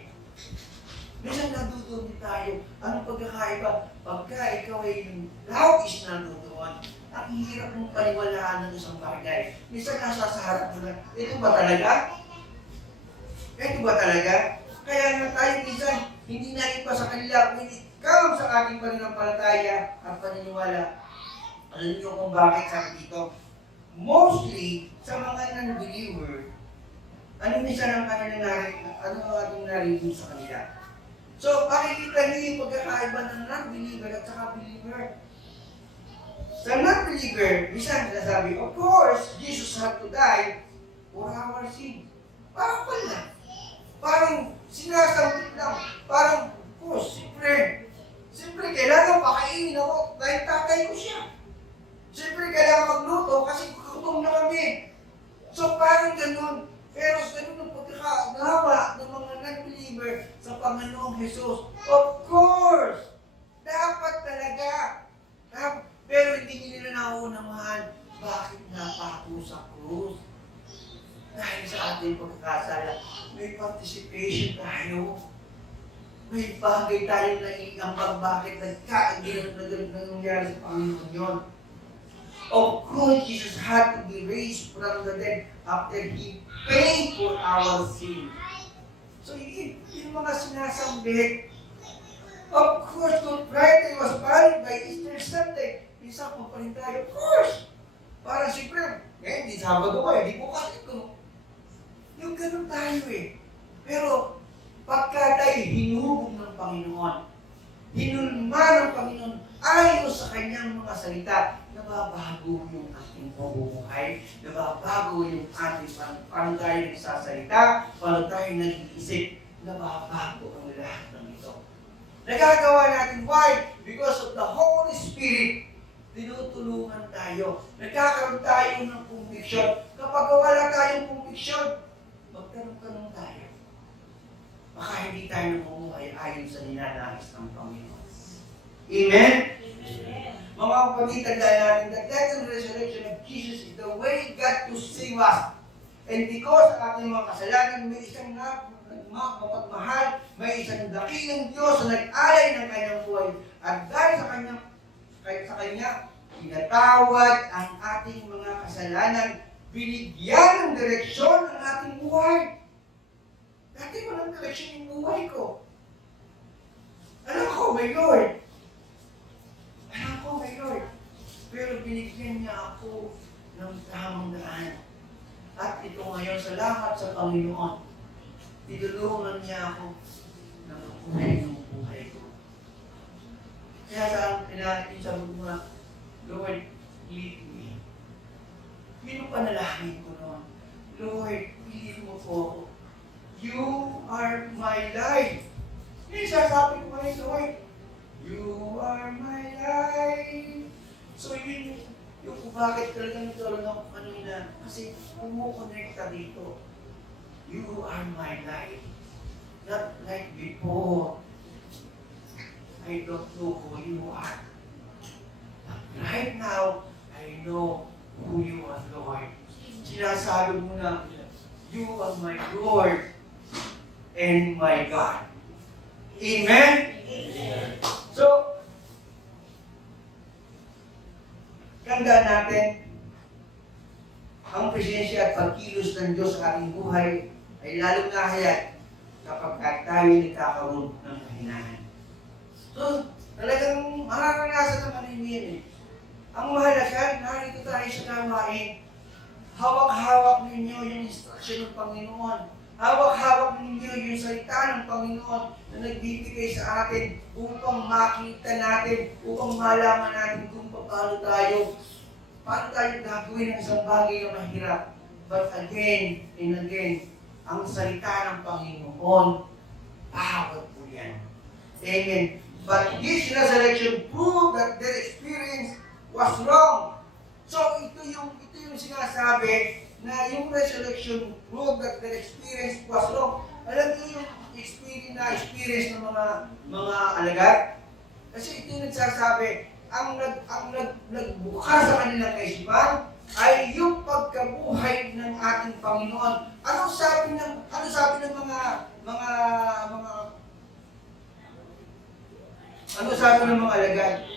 Minsan natutuwa din tayo, anong pagkakaiba? Pagka ikaw ay labis na natutuwa, ang hirap mong paniwalaan ng isang bagay. Minsan nasa sa harap mo na, ito ba talaga? Ito ba talaga? Kaya nga tayo minsan, hindi na iba sa kanila, when it comes sa ating pananampalataya at paniniwala. Alam niyo kung bakit sabi dito? Mostly, sa mga non-believer, ano minsan ang ating narinig sa kanila? So, makikita niyo yung pagkakaiba ng non-believer at saka believer. Sa non-believer, minsan sinasabi, of course, Jesus had to die for our sin. Parang wala. Parang sinasambit lang. Parang, of course, siyempre kailangan pakainin ako dahil tatay ko siya. Siyempre kailangan magluto kasi gutom na kami. So parang ganun. Pero ganun ang pagkakagawa ng mga non-believer sa Panginoong Jesus. Of course! Dapat talaga. Pero hindi nila nauunawaan bakit napako sa krus. Dahil sa ating pagkakasala, may participation tayo. May bagay tayong naiambang bakit nagkakagilan na nangyari sa Panginoon yun. Of course, Jesus had to be raised from the dead after He paid for our sin. So, yung mga sinasambit, of course, Good Friday was buried by Easter Sunday. Isa po pa rin tayo, of course. Para siyempre, di Sabado ko, di bukas ito. Yung ganun tayo eh. Pero, pagka tayo hinubog ng Panginoon, hinulma ng Panginoon ayon sa kanyang mga salita, nababago yung ating pamumuhay, nababago yung ating paano tayo nagsasalita, paano tayo nag-iisip, nababago ang lahat ng ito. Nagagawa natin. Why? Because of the Holy Spirit. Tinutulungan tayo. Nagkakaroon tayo ng conviction. Kapag wala tayong conviction, magtanong-tanong tayo. Baka hindi tayo namumuhay ayon sa ninanais ng Panginoon. Amen? Mga kapatid, tandaan natin, the death and resurrection of Jesus is the way God to save us. And because sa ating mga kasalanan, may isang mapagmahal, may isang dakilang Diyos na nag-alay ng kanyang buhay. At dahil sa kanya, pinatawad ang ating mga kasalanan, binigyan ng direksyon ang ating buhay. Dati walang direksyon yung buhay ko. Alam ko, my Lord. Alam ko, my Lord. Pero binigyan niya ako ng tamang daan. At ito ngayon, salamat sa Panginoon. Tinulungan niya ako na makuhay ng buhay ko. Kaya sa pinanatin sa mga, Lord, lead me. Yun ang panalangin ko noon. Lord, lead mo po ako. You are my life. Yung sasabi ko ngayon, Lord, you are my life. So yun yung kung bakit talagang nagkaroon ako kanina. Kasi kumukonekta dito. You are my life. Not like before. I don't know who you are. But right now, I know who you are, Lord. Sinasabi mo na, you are my Lord and my God. Amen? Amen. So, tandaan natin, ang presensya at pagkilos ng Diyos sa ating buhay ay lalong nahayag kapag tayo nagkakaroon ng kahinaan. So, talagang mararanasan naman ninyo yan eh. Ang mahalaga, narito tayo sa gawain. Hawak-hawak ninyo yung instruction ng Panginoon. Hawak-hawak ninyo yung salita ng Panginoon na nagbibigay sa atin upang makita natin, upang malaman natin kung paano tayo gagawin ng isang bagay na mahirap. But again and again, ang salita ng Panginoon, power po yan. Amen. But this resurrection proved that their experience was wrong. So ito yung sinasabi na yung resurrection proved that their experience was wrong. Alam niyo yung experience ng mga alagad? Kasi ito yung nagsasabi, ang nagbukas sa kanilang kaisipan ay yung pagkabuhay ng ating Panginoon. Ano sabi ng mga alagad?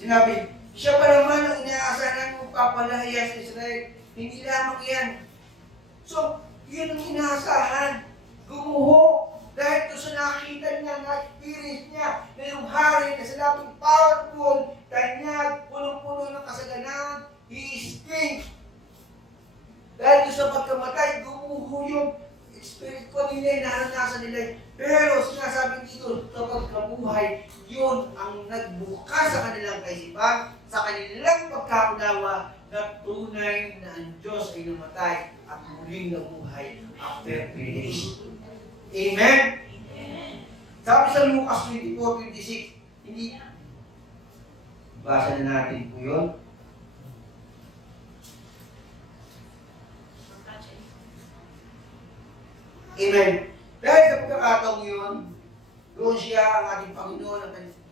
Sinabi, siya pa naman ang inaasahan ng papalaya sa Israel. Hindi lamang yan. So, yun ang inaasahan. Gumuho. Dahil ito sa nakita niya, na-experience niya na yung hari na sinabing powerful, tanyag, punong-puno ng kasaganan, he is king. Dahil ito sa pagkamatay, gumuho yung experience ko nila, naranasan nila. Pero sinasabing dito, sa pagkabuhay, yun ang nagbukas sa kanilang kaisipan, sa kanilang pagkaunawa, na tunay na ang Diyos ay namatay at muling nabuhay after 3 days. Amen? Amen. Sabi sa Lucas 24:26, hindi, basa na natin po yun. Amen. Dahil sa pagkakataong yun, doon siya, ang ating Panginoon,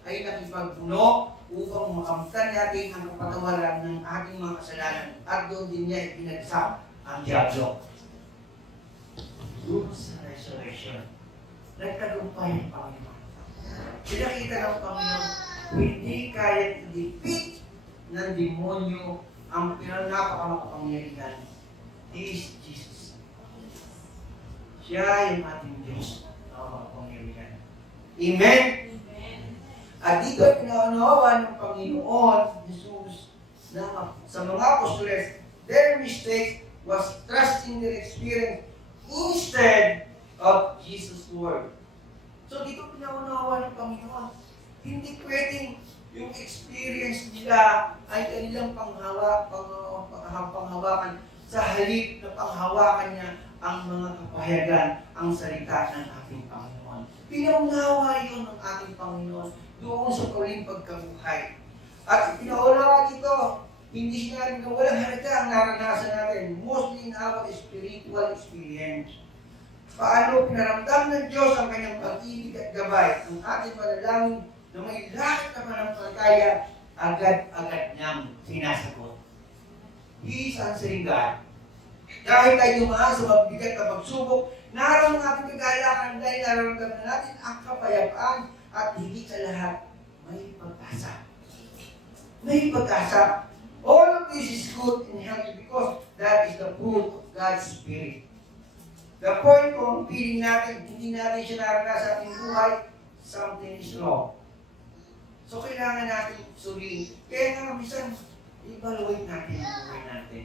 ay nakipagpuno upang makamtan natin ang kapatawaran ng ating mga kasalanan. At doon din niya ipinagsak ang diablo. Doon sa resurrection, nagtagumpay ang Panginoon. Pinakita ng Panginoon, hindi kaya i-defeat ng demonyo ang napaka-makapangyarihan. He is Jesus. Siya yung ating Diyos na makapangyarihan. Amen? Amen. At dito pinaunawa ng Panginoon Jesus na sa mga apostoles, their mistake was trusting their experience instead of Jesus' word. So dito pinaunawa ng Panginoon. Hindi pwedeng yung experience nila ay kanilang panghawakan sa halip na panghawakan niya ang mga kapahayagan, ang salita ng ating Panginoon. Pinaunawa yun ng ating Panginoon doon sa kauling pagkabuhay. At pinaunawa dito, hindi sinabi na walang halaga ang naranasan natin, mostly in our spiritual experience. Paano pinaramdam ng Diyos ang kanyang pag-ibig at gabay, ang ating panalangin na may lahat na panampalataya, agad-agad niyang sinasagot. He is answering God. Kahit tayo dumaan sa mabigat na pagsubok, naroon ang ating kagalakan dahil nararamdaman natin ang kapayapaan at higit sa lahat, may pag-asa. May pag-asa. All of this is good and healthy because that is the fruit of God's Spirit. The point kung feeling natin, hindi natin siya naranasan sa ating buhay, something is wrong. So kailangan natin suriin. Kaya nga minsan, evaluate natin ang buhay natin.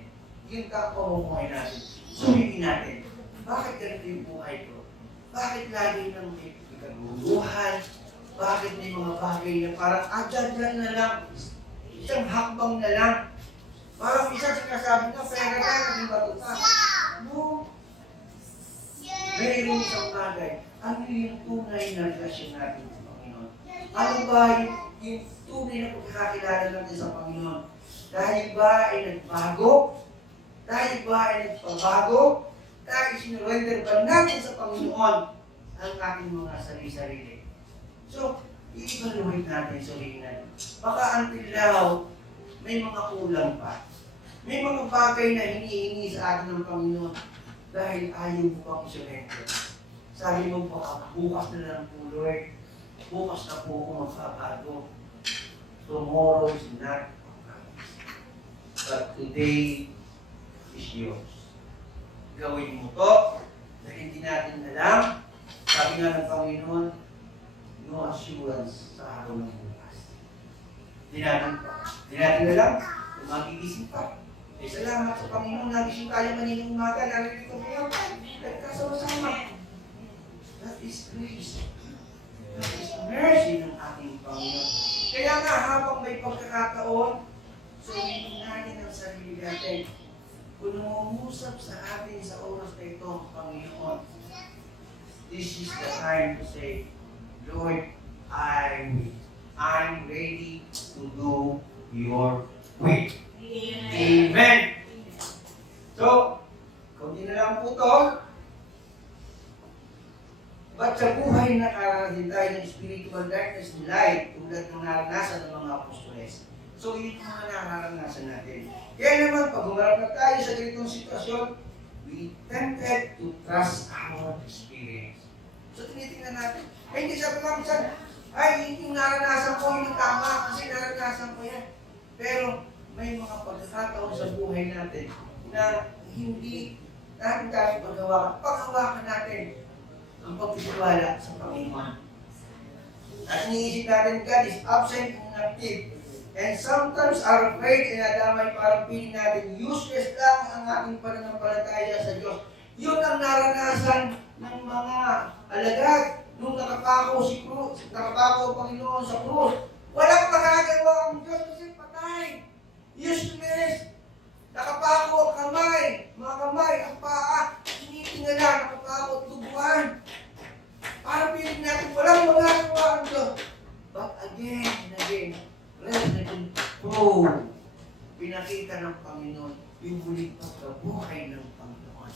Yung kapamumuhay natin. Suriin natin. Bakit ganito yung buhay ko? Bakit lagi nang may kaguluhan? Bakit may mga bagay na parang adyan na lang? Isang hakbang na lang? Parang isa sinasabi na, pera ka, naging batuta. No. Mayroon isang bagay. Ano yung tunay na relasyon natin sa Panginoon? Ano ba yung tunay na pagkakakilala natin sa Panginoon? Dahil ba ay nagbago? Dahil ba ay nagpabago? Dahil sinurrender ba natin sa Panginoon ang ating mga sarili-sarili? So, i-evaluate natin, suriin natin. Baka until now, may mga kulang pa. May mga bagay na hinihingi sa atin ng Panginoon dahil ayaw mo pang isurrender. Sabi mo baka bukas na lang po, Lord. Bukas na po ako magbabago. Tomorrow is not promised. But today is yours. Gawin mo to dahil hindi natin alam. Sabi nga ng Panginoon, no assurance sa araw ng bukas. Hindi natin alam kung magigising pa. Eh, salamat sa Panginoon, nagising tayo maninong umaga, narinig ko ngayon, nagkasama-sama. That is grace. That is mercy ng ating Panginoon. Kaya nga, habang may pagkakataon, suriin natin ang sarili natin. Kung nangungusap sa atin sa oras na ito, Panginoon, this is the time to say, Lord, I'm ready to do your will. Amen. So, kunti na lang po ito. Ba't sa buhay nakarating tayo ng spiritual darkness and light tulad ng naranasan ng mga apostoles? So, yun yung mga naranasan natin. Kaya naman, pag humarap na tayo sa ganitong sitwasyon, we tempted to trust our experience. So, tinitingnan natin. Ay, hindi sabi lang minsan, ay, yung naranasan ko yung tama kasi naranasan ko yan. Pero, may mga pagkakataon sa buhay natin na hindi natin tayo paghawakan. Paghawakan natin ang pagtitiwala sa Panginoon. At iniisip natin, God is absent and inactive. And sometimes are afraid and nadamay parang piling natin, useless lang ang ating pananampalataya sa Diyos. Yun ang naranasan ng mga alagad nung nakapako ang Panginoon sa krus. Walang magagawa ang Diyos kasi patay. Useless. Nakapako ang kamay, mga kamay, ang paa, tinitingala, nakapako at tubuan. Para piling natin, walang magagawa ang Diyos. But again and again, President Pro, pinakita ng Panginoon yung muling pagkabuhay ng Panginoon.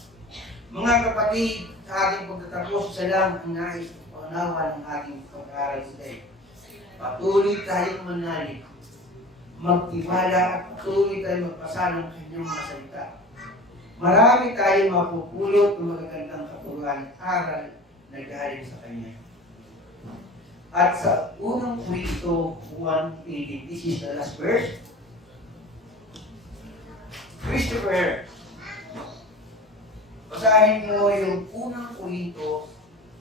Mga kapatid, sa ating pagtatapos, isa lang ang nais ng paunawa ng ating pag-aaral today. Patuloy tayong manalig, magtiwala at patuloy tayong magpasa ng kanyang mga salita. Marami tayong mapupulot ng magagandang katuruan at aral na galing sa kanya. At sa unang Korinto 1:18, this is the last verse. Christopher, basahin mo yung unang Korinto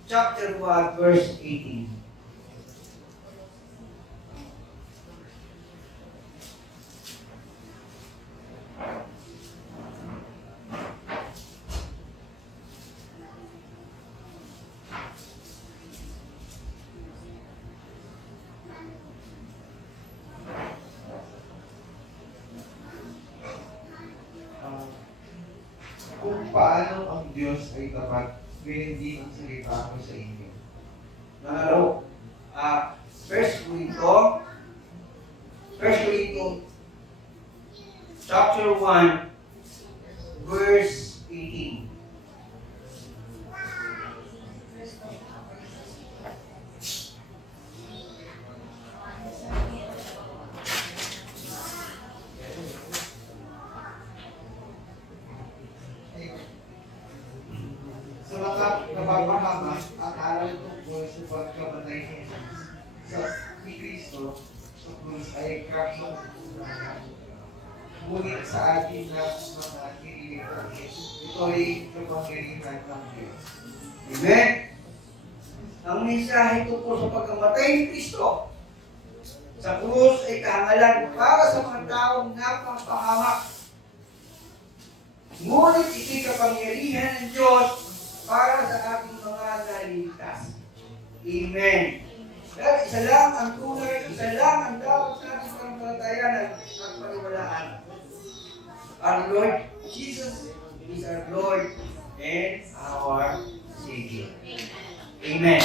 chapter 1, verse 18. kung paano ang Diyos ay tapat, ngayon din ang salita ko sa inyo. Nangalo. First Corinto, chapter 1, verse 18. Sa mga napapahamak, ang aral tungkol sa pagkamatay ni Jesus ni Kristo sa krus ay kaso. Ngunit sa atin na mga kiniligtasin, ito ay kapangyarihan ng Diyos. Amen? Ang mensahe tungkol sa pagkamatay ni Kristo sa krus ay kahangalan para sa mga taong napapahamak. Ngunit ito'y kapangyarihan ng Diyos para sa ating mga naliligtas. Amen. Dahil isa lang ang tunay, isa lang ang dapat natin pampalatayanan at paniwalaan. Our Lord Jesus is our Lord and our Savior. Amen.